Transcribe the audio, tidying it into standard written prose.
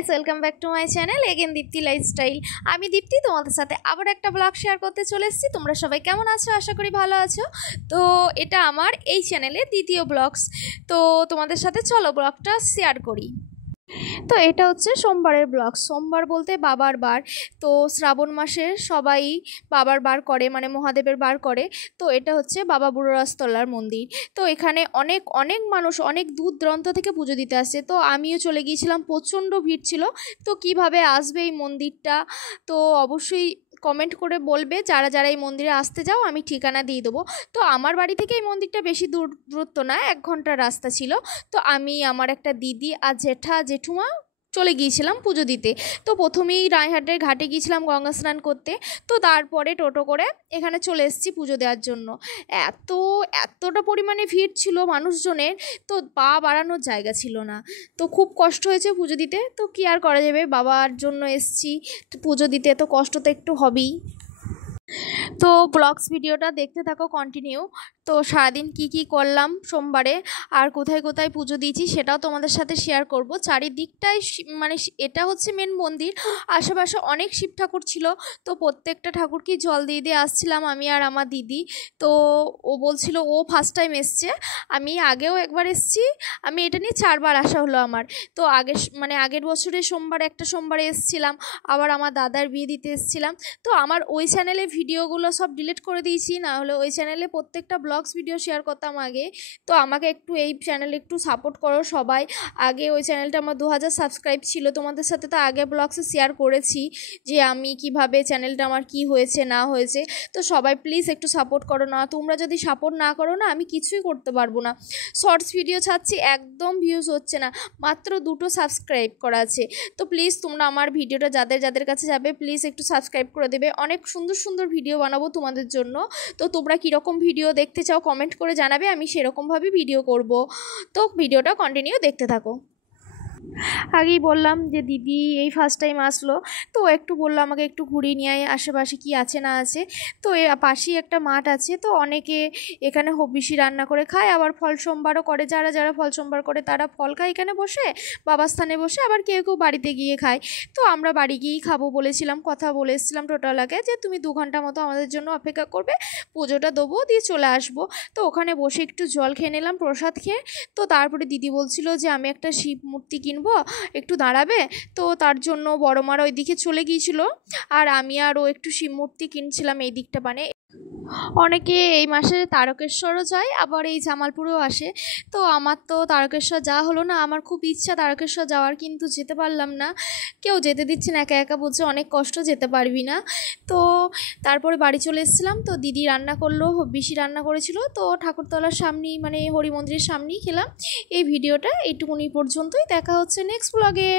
Guys, welcome back to my channel again Dipti lifestyle. আমি দীপ্তি তোমাদের সাথে আবার একটা ব্লগ শেয়ার করতে চলে এসেছি। তোমরা সবাই কেমন আছো? আশা করি ভালো আছো। তো এটা আমার এই চ্যানেলে দ্বিতীয় ব্লগস। তো তোমাদের সাথে চলো ব্লগটা শেয়ার করি। তো এটা হচ্ছে সোমবারের ব্লগ। সোমবার বলতে বাবার বার। তো শ্রাবণ মাসে সবাই বাবার বার করে, মানে মহাদেবের বার করে। তো এটা হচ্ছে বাবা বুড়োরাজতলার মন্দির। তো এখানে অনেক অনেক মানুষ অনেক দূর দূরান্ত থেকে পুজো দিতে আসছে। তো আমিও চলে গিয়েছিলাম, প্রচণ্ড ভিড় ছিল। তো কিভাবে আসবে এই মন্দিরটা, তো অবশ্যই কমেন্ট করে বলবে যারা যারা এই মন্দিরে আসতে যাও, আমি ঠিকানা দিয়ে দেবো। তো আমার বাড়ি থেকে এই মন্দিরটা বেশি দূরত্ব না, 1 ঘন্টার রাস্তা ছিল। তো আমি, আমার একটা দিদি আর জেঠুমা চলে গিয়েছিলাম পুজো দিতে। তো প্রথমেই রায়হাটের ঘাটে গিয়েছিলাম গঙ্গা স্নান করতে। তো তারপরে টোটো করে এখানে চলে এসেছি পুজো দেওয়ার জন্য। এতটা পরিমাণে ভিড় ছিল মানুষজনের, তো পা বাড়ানোর জায়গা ছিল না। তো খুব কষ্ট হয়েছে পুজো দিতে। তো কী আর করা যাবে, বাবার জন্য এসেছি পুজো দিতে, তো কষ্ট তো একটু হবেই। তো ব্লগস ভিডিওটা দেখতে থাকো কন্টিনিউ। তো সারাদিন কি করলাম সোমবারে আর কোথায় কোথায় পুজো দিয়েছি সেটাও তোমাদের সাথে শেয়ার করব। চারিদিকটাই মানে এটা হচ্ছে মেন মন্দির, আশেপাশে অনেক শিব ঠাকুর ছিল। তো প্রত্যেকটা ঠাকুরকেই জল দিয়ে দিয়ে আসছিলাম আমি আর আমার দিদি। তো ও বলছিল ও ফার্স্ট টাইম এসছে, আমি আগেও একবার এসেছি। আমি এটা নিয়ে 4 বার আসা হলো আমার। তো আগের বছরে একটা সোমবারে এসেছিলাম, আবার আমার দাদার বিয়ে দিতে এসেছিলাম। তো আমার ওই চ্যানেলে ভিডিওগুলো সব ডিলিট করে দিয়েছি, না হলে ওই চ্যানেলে প্রত্যেকটা ব্লগস ভিডিও শেয়ার করতাম আগে। তো আমাকে একটু এই চ্যানেলে একটু সাপোর্ট করো সবাই। আগে ওই চ্যানেলটা আমার 2000 সাবস্ক্রাইব ছিল। তোমাদের সাথে তো আগে ব্লগসে শেয়ার করেছি যে আমি কিভাবে চ্যানেলটা আমার কি হয়েছে না হয়েছে। তো সবাই প্লিজ একটু সাপোর্ট করো না, তোমরা যদি সাপোর্ট না করো না আমি কিছুই করতে পারবো না। শর্টস ভিডিও ছাড়ছি, একদম ভিউজ হচ্ছে না, মাত্র 2টো সাবস্ক্রাইব করা আছে। তো প্লিজ তোমরা আমার ভিডিওটা যাদের কাছে যাবে প্লিজ একটু সাবস্ক্রাইব করে দেবে। অনেক সুন্দর সুন্দর ভিডিও বানাবো তোমাদের জন্য। তো তোমরা কীরকম ভিডিও দেখতে চাও কমেন্ট করে জানাবে, আমি সেরকমভাবে ভিডিও করব। তো ভিডিওটা কন্টিনিউ দেখতে থাকো। আগেই বললাম যে দিদি এই ফার্স্ট টাইম আসলো, তো একটু বললো আমাকে একটু ঘুরিয়ে নিয়ে আয় আশেপাশে কি আছে না আছে। তো পাশেই একটা মাঠ আছে, তো অনেকে এখানে হবিষি রান্না করে খায়, আবার ফল সোমবারও করে। যারা যারা ফল সোমবার করে তারা ফল খায় এখানে বসে, বাবার স্থানে বসে, আবার কেউ কেউ বাড়িতে গিয়ে খায়। তো আমরা বাড়ি গিয়েই খাবো বলেছিলাম, কথা বলে এসেছিলাম টোটালাকে যে তুমি 2 ঘন্টা মতো আমাদের জন্য অপেক্ষা করবে, পুজোটা দেবো দিয়ে চলে আসবো। তো ওখানে বসে একটু জল খেয়ে নিলাম প্রসাদ খেয়ে। তো তারপরে দিদি বলছিল যে আমি একটা শিব মূর্তি কিনবো, একটু দাঁড়াবে। তো তার জন্য বড় মারা ওই দিকে চলে গিয়েছিল, আর আমি আর ও একটু শিব মূর্তি কিনছিলাম এই দিকটা। মানে অনেকে এই মাসে তারকেশ্বরও যায়, আবার এই জামালপুরেও আসে। তো আমার তো তারকেশ্বর যাওয়া হলো না, আমার খুব ইচ্ছা তারকেশ্বর যাওয়ার, কিন্তু যেতে পারলাম না। কেউ যেতে দিচ্ছে না, একা একা বলছে অনেক কষ্ট, যেতে পারবি না। তো তারপরে বাড়ি চলে এসেছিলাম। তো দিদি রান্না করলো, বেশি রান্না করেছিল। তো ঠাকুরতলার সামনেই, মানে হরি মন্দিরের সামনেই খেলাম। এই ভিডিওটা এইটুকুনি পর্যন্তই, দেখা হচ্ছে নেক্সট ব্লগে।